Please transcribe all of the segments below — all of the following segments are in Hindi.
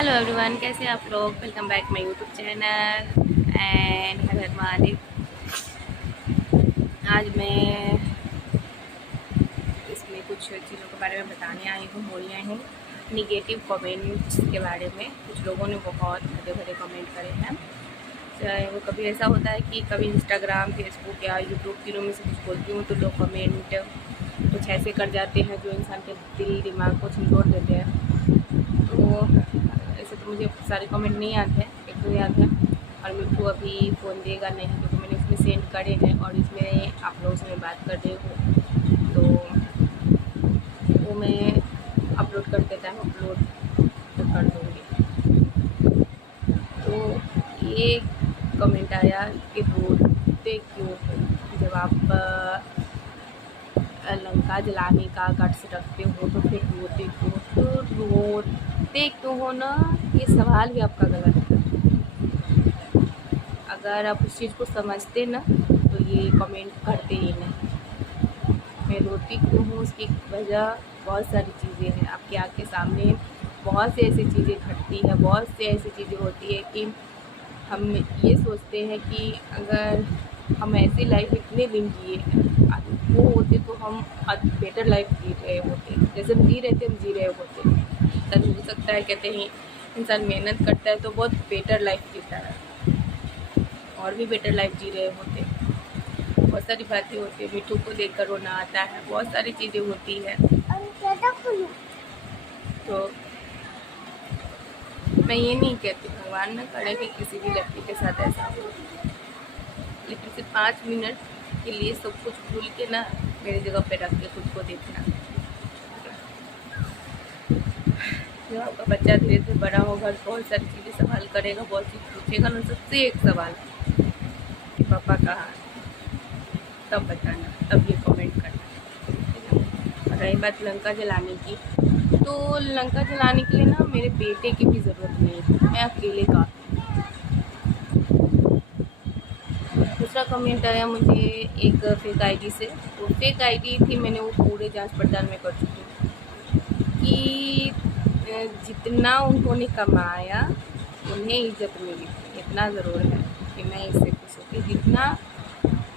हेलो एवरीवन, कैसे हैं आप लोग। Welcome back my YouTube channel and हर हर महादेव। आज मैं इसमें कुछ चीज़ों के बारे में बताने आई हूँ, बोलने आई हूँ निगेटिव कमेंट्स के बारे में। कुछ लोगों ने बहुत भरे भरे कमेंट करे हैं। चाहे वो कभी ऐसा होता है कि कभी इंस्टाग्राम, फेसबुक या यूट्यूब तीनों में से कुछ बोलती हूँ तो लोग कमेंट कुछ ऐसे कर जाते हैं जो इंसान के दिल दिमाग को झंझोड़ देते हैं। तो ऐसे तो मुझे सारे कमेंट नहीं याद है, एक दो याद है। और मिट्टू अभी फ़ोन देगा नहीं क्योंकि मैंने उसमें सेंड करे हैं और इसमें आप लोगों से मैं बात कर रही हूँ तो वो मैं अपलोड करते टाइम अपलोड तो कर दूँगी। तो ये कमेंट आया कि रोते क्यों हो जब आप लंका जलाने का गट्स रखते हो तो फिर रोते क्यों। तो रोते क्यों हो ना, ये सवाल ही आपका गलत है। अगर आप उस चीज़ को समझते ना तो ये कमेंट करते ही नहीं। मैं रोती क्यों हूँ उसकी वजह बहुत सारी चीज़ें हैं। आपकी आँख के सामने बहुत सी ऐसी चीज़ें घटती है, बहुत सी ऐसी चीज़ें होती है कि हम ये सोचते हैं कि अगर हम ऐसी लाइफ इतने दिन जिए हैं, वो होते तो हम बेटर लाइफ जी रहे होते। जैसे हम जी रहे थे हम जी रहे होते। तब हो सकता है, कहते हैं इंसान मेहनत करता है तो बहुत बेटर लाइफ जीता है और भी बेटर लाइफ जी रहे होते। बहुत सारी बातें होती है, मिट्टू को देखकर रोना आता है, बहुत सारी चीज़ें होती है। तो मैं ये नहीं कहती भगवान न करे कि किसी भी लड़की के साथ ऐसा हो, लेकिन सिर्फ 5 मिनट के लिए सब कुछ भूल के ना मेरी जगह पे रख के खुद को देखना। जब आपका बच्चा धीरे धीरे बड़ा होगा, बहुत सारी चीज़ें सवाल करेगा, बहुत चीज़ पूछेगा ना, सबसे एक सवाल कि पापा कहाँ है, तब बताना, तब ये कमेंट करना। और रही बात लंका जलाने की, तो लंका जलाने के लिए ना मेरे बेटे की भी ज़रूरत नहीं है, मैं अकेले का। दूसरा कमेंट आया मुझे एक फेक आईडी से। वो फेक आईडी थी, मैंने वो पूरे जांच पड़ताल में कर चुकी हूँ कि जितना उन्होंने कमाया उन्हें इज्जत मिली। इतना ज़रूर है कि मैं इससे खुश हूँ कि जितना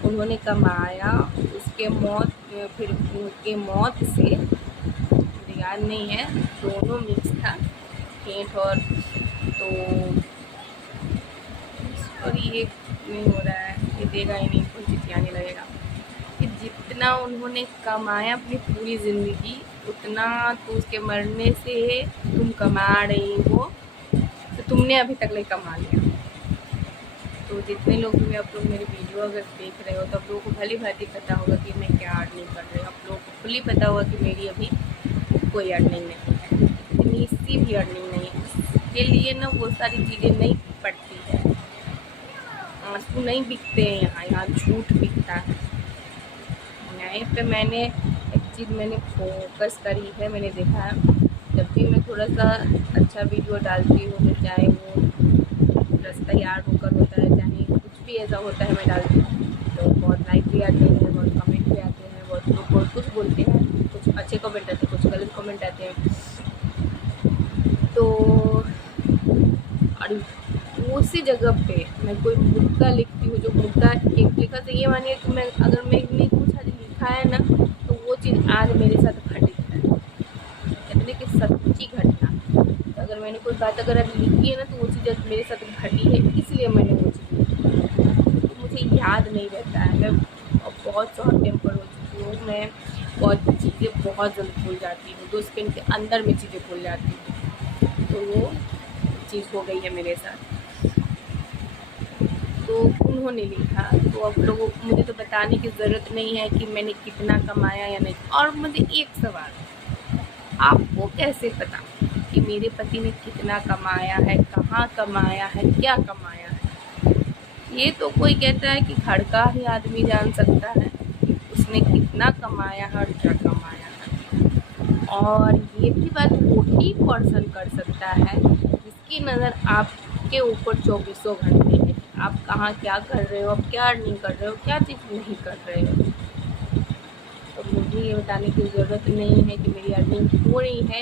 उन्होंने कमाया उसके मौत, फिर उनके मौत से मुझे याद नहीं है, दोनों मिक्स था, पेट और ये नहीं हो रहा है, ये देगा ही नहीं, कोई चिट्ठियाने लगेगा कि जितना उन्होंने कमाया अपनी पूरी ज़िंदगी उतना तो उसके मरने से तुम कमा रही हो, तो तुमने अभी तक नहीं कमा लिया। तो जितने लोग भी आप लोग मेरी वीडियो अगर देख रहे हो तो आप लोगों को भली भांति पता होगा कि मैं क्या अर्निंग कर रही हूँ। आप लोगों को खुली पता होगा कि मेरी अभी कोई अर्निंग नहीं है, इतनी सी भी अर्निंग नहीं है। उसके लिए ना वो सारी चीज़ें नहीं पड़ती है, आंसू नहीं बिकते हैं यहाँ झूठ बिकता है। न्याय पे मैंने एक चीज़ मैंने फोकस करी है, मैंने देखा है जब भी मैं थोड़ा सा अच्छा वीडियो डालती हूँ, तो चाहे वो रास्ता यार होकर होता है, चाहे कुछ भी ऐसा होता है, मैं डालती हूँ तो बहुत लाइक भी आते हैं, बहुत कमेंट भी आते हैं, बहुत लोग बहुत कुछ बोलते हैं, कुछ अच्छे कमेंट आते हैं, कुछ गलत कमेंट आते हैं। तो और उसी जगह पे मैं कोई मुद्दा लिखती हूँ, जो मुद्दा एक लिखा से ये मानिए कि मैं अगर मैंने कुछ आज लिखा है ना तो वो चीज़ आज मेरे साथ घटित है, कहते कि सच्ची घटना। तो अगर मैंने कोई बात अगर आज लिखी है ना तो वो चीज़ आज मेरे साथ घटी है, इसलिए मैंने वो चीज़ लिखी। तो मुझे याद नहीं रहता है, मैं बहुत शॉर्ट टेम्पर हो चुकी हूँ, मैं बहुत चीज़ें बहुत जल्द भूल जाती हूँ, 2 सेकंड के अंदर में चीज़ें भूल जाती हूँ। तो वो चीज़ हो गई है मेरे साथ। तो उन्होंने लिखा, तो अब लोगों को मुझे तो बताने की ज़रूरत नहीं है कि मैंने कितना कमाया या नहीं। और मुझे एक सवाल, आपको कैसे पता कि मेरे पति ने कितना कमाया है, कहाँ कमाया है, क्या कमाया है? ये तो कोई कहता है कि घर का ही आदमी जान सकता है कि उसने कितना कमाया है और क्या कमाया है। और ये भी बात वही पर्सन कर सकता है जिसकी नज़र आपके ऊपर 24 घंटे है, आप कहाँ क्या कर रहे हो, आप क्या अर्निंग कर रहे हो, क्या चीज़ नहीं कर रहे हो। तो मुझे ये बताने की ज़रूरत नहीं है कि मेरी अर्निंग हो रही है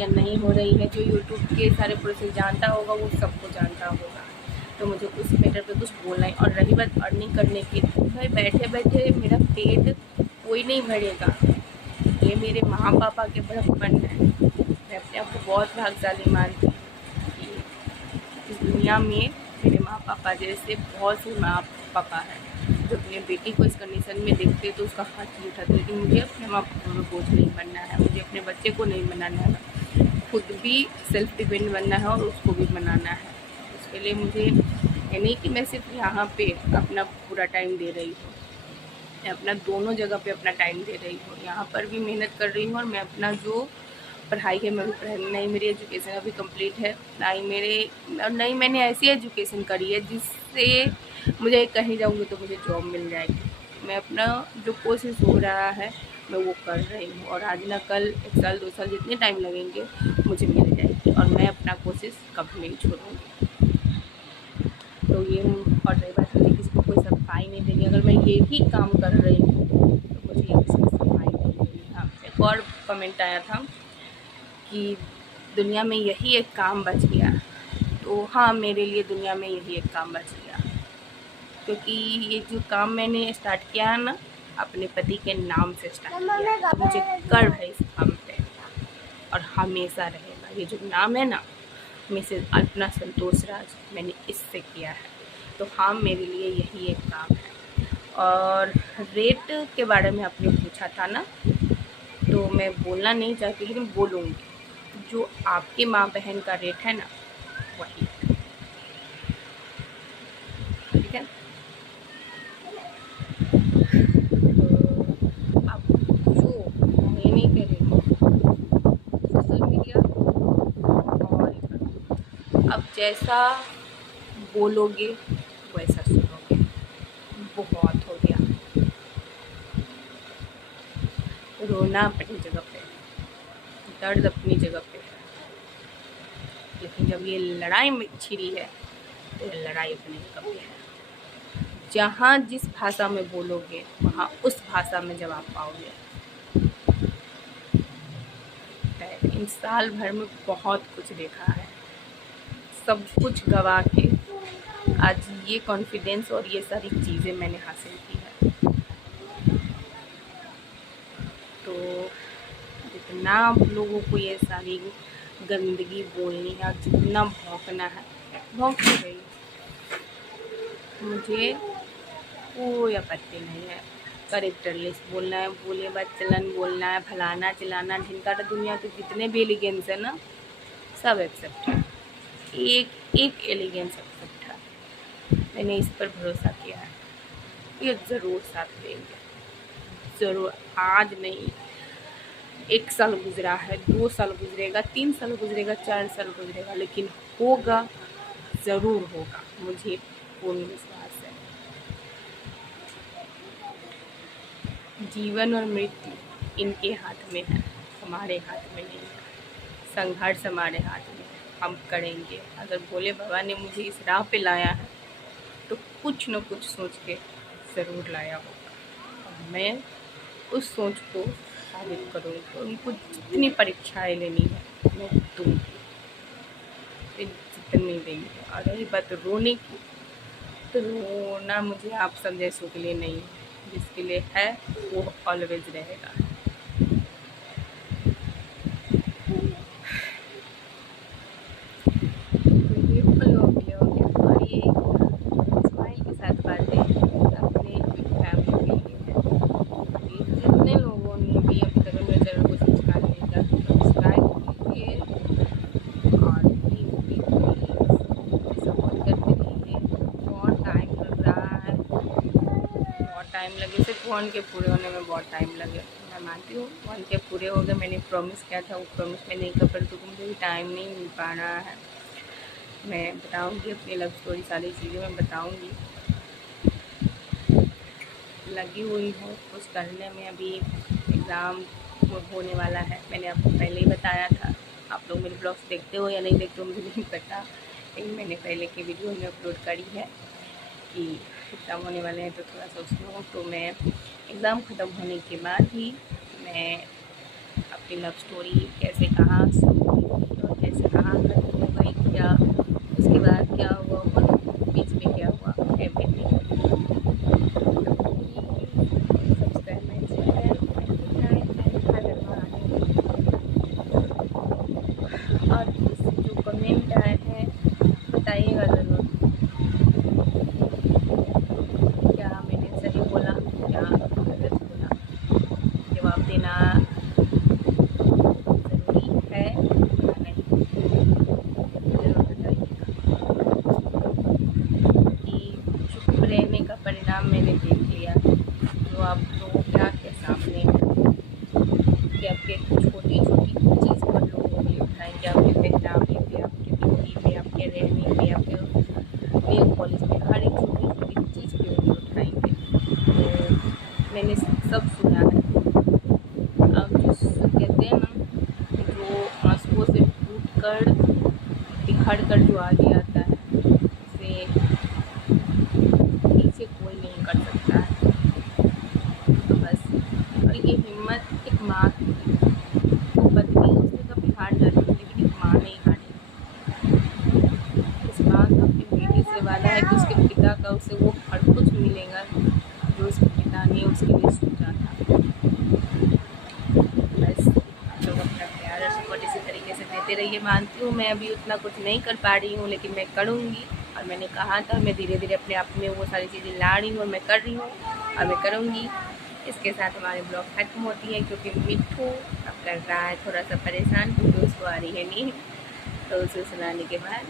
या नहीं हो रही है। जो यूट्यूब के सारे प्रोसेस जानता होगा वो सबको जानता होगा, तो मुझे उस मैटर पे कुछ बोलना है। और रही बात अर्निंग करने की, तो भाई बैठे बैठे मेरा पेट कोई नहीं भरेगा, ये मेरे माँ पापा के बड़प्पन है। मैं अपने आप को बहुत भाग्यशाली मानती हूँ कि इस दुनिया में मेरे माँ पापा जैसे बहुत से माँ पापा हैं जो अपने बेटी को इस कंडीशन में देखते तो उसका हाथ नहीं उठाते। लेकिन मुझे अपने माँ पापा में बोझ नहीं बनना है, मुझे अपने बच्चे को नहीं बनाना है, खुद भी सेल्फ डिपेंड बनना है और उसको भी बनाना है। उसके लिए मुझे ये नहीं कि मैं सिर्फ यहाँ पे अपना पूरा टाइम दे रही हूँ, मैं अपना दोनों जगह पे अपना टाइम दे रही हूँ। यहाँ पर भी मेहनत कर रही हूँ और मैं अपना जो पढ़ाई है मैं भी पढ़ाई, नहीं मेरी एजुकेशन अभी कंप्लीट है, ना ही मैंने ऐसी एजुकेशन करी है जिससे मुझे कहीं जाऊँगी तो मुझे जॉब मिल जाएगी। मैं अपना जो कोशिश हो रहा है मैं वो कर रही हूँ, और आज ना कल 1 साल 2 साल जितने टाइम लगेंगे मुझे मिल जाएगी, और मैं अपना कोशिश कभी नहीं छोड़ूँगी। तो ये, और रही बात मुझे किसी को कोई सफाई नहीं देनी, अगर मैं ये ही काम कर रही हूँ तो मुझे किसी को सफाई नहीं देनी। हाँ, एक और कमेंट आया था कि दुनिया में यही एक काम बच गया, तो हाँ मेरे लिए दुनिया में यही एक काम बच गया, क्योंकि ये जो काम मैंने स्टार्ट किया है ना अपने पति के नाम से स्टार्ट किया, तो मुझे गर्व है इस काम पे और हमेशा रहेगा। ये जो नाम है ना, मिसेज अल्पना संतोष राज, मैंने इससे किया है, तो हाँ मेरे लिए यही एक काम है। और रेट के बारे में आपने पूछा था ना, तो मैं बोलना नहीं चाहती लेकिन बोलूँगी, जो आपके माँ बहन का रेट है ना वही, ठीक है। तो अब जो मैं नहीं कह रही हूँ सोशल मीडिया, और अब जैसा बोलोगे वैसा सुनोगे, बहुत हो गया। रोना अपनी जगह पे, दर्द अपनी जगह पे है, लेकिन जब ये लड़ाई में छिड़ी है तो ये लड़ाई अपनी जगह पे है। जहाँ जिस भाषा में बोलोगे वहाँ उस भाषा में जवाब पाओगे। इन साल भर में बहुत कुछ देखा है, सब कुछ गवा के आज ये कॉन्फिडेंस और ये सारी चीज़ें मैंने हासिल की है। तो जितना आप लोगों को ये सारी गंदगी बोलनी है और जितना भौंकना है भौंक रही, मुझे कोई आपत्ति नहीं है। करेक्टरलेस बोलना है बोलिए, बात चलन बोलना है, फलाना चिलाना ढिंकाना, दुनिया के जितने भी एलिगेंस है ना सब एक्सेप्ट है, एक एलिगेंस एक्सेप्ट है। मैंने इस पर भरोसा किया है, ये ज़रूर साथ देंगे, ज़रूर। आज नहीं, 1 साल गुजरा है, 2 साल गुजरेगा, 3 साल गुजरेगा, 4 साल गुजरेगा, लेकिन होगा, ज़रूर होगा, मुझे पूर्ण विश्वास है। जीवन और मृत्यु इनके हाथ में है, हमारे हाथ में नहीं है। संघर्ष हमारे हाथ में है, हम करेंगे। अगर भोले बाबा ने मुझे इस राह पे लाया है तो कुछ न कुछ सोच के ज़रूर लाया होगा, और मैं उस सोच को साबित करूँगी। उनको जितनी परीक्षाएं लेनी है मैं दूँगी, जितनी देंगे। और रही बात रोने की, तो रोना मुझे आप सब जैसों के लिए नहीं है, जिसके लिए है वो ऑलवेज रहेगा। ये पल हो गया, और ये स्माइल के साथ बातें अपने फैमिली के लिए है। जितने लोगों ने भी अभी तक मेरे चैनल को सब्सक्राइब नहीं किया तो सब्सक्राइब कीजिए, और प्लीज़ सपोर्ट करते रहिए। बहुत टाइम लग रहा है, बहुत टाइम लगे, सिर्फ 1 के पूरे होने में बहुत टाइम लगे, मैं मानती हूँ। 1 के पूरे हो गए, मैंने प्रॉमिस किया था, वो प्रॉमिस मैं नहीं कर पाई क्योंकि मुझे भी टाइम नहीं मिल पा रहा है। मैं बताऊँगी अपनी लव स्टोरी, सारी चीज़ें मैं बताऊँगी। लगी हुई हूँ कुछ करने में, अभी एग्ज़ाम होने वाला है, मैंने आपको पहले ही बताया था। आप लोग मेरे ब्लॉग्स देखते हो या नहीं देखते हो मुझे नहीं पता, लेकिन मैंने पहले की वीडियो में अपलोड करी है कि एग्ज़ाम होने वाले हैं तो थोड़ा सा उसमें, तो मैं एग्ज़ाम ख़त्म होने के बाद ही मैं अपनी लव स्टोरी कैसे कहाँ शुरू हुई और कैसे कहाँ ख़त्म हो गई, क्या उसके बाद क्या हुआ और बीच में क्या हुआ, एवरीथिंग। और इस जो कमेंट आए हैं बताइएगा ज़रूर, क्या मैंने सही बोला, क्या गलत बोला, जवाब देना ज़रूरी है या नहीं, ज़रूर बताइएगा। कि चुप रहने का परिणाम मैंने देख लिया, जो आप लोगों के आँख के सामने कि आपके छोटी छोटी चीज़ पर लोग उंगली उठाएंगे, आपके पहनावे पे, आपके ब्यूटी पे, आपके रहने पे, आपके नेल पॉलिश पे, हर एक छोटी छोटी चीज़ पे उंगली उठाएंगे। तो मैंने सब सुना है। अब जो कहते हैं ना, जो आंसुओं से टूट कर बिखर कर जो आगे आता है, उसे पीछे कोई नहीं कर सकता है। तो बस, और ये हिम्मत एक माँ की, वो पत्नी उसने कभी हार डाली लेकिन एक माँ नहीं हारी। इस माँ का अपनी बेटी से वादा है कि उसके पिता का उसे वो हर कुछ मिलेगा जो उसके पिता ने उसके लिए सोचा था। बस आप लोग अपना प्यार और सपोर्ट इसी तरीके से देते रहिए। मानती हूँ मैं अभी उतना कुछ नहीं कर पा रही हूँ, लेकिन मैं करूँगी, और मैंने कहा था मैं धीरे धीरे अपने आप में वो सारी चीज़ें ला रही हूँ और मैं कर रही हूँ और मैं करूँगी। इसके साथ हमारे ब्लॉग खत्म होती है, क्योंकि मिट्ठू अब कर रहा है थोड़ा सा परेशान, क्योंकि उसको आ रही है नींद, तो उसे सुनाने के बाद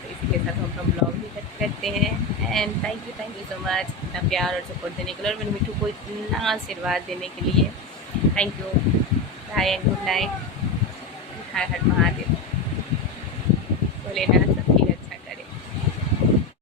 तो इसी के साथ हम अपना ब्लॉग भी खत्म करते हैं। And thank you so much इतना प्यार और सपोर्ट देने के लिए, और मेरे मिट्ठू को इतना आशीर्वाद देने के लिए thank you. Bye and good night. हर हर महादेव, भोलेनाथ।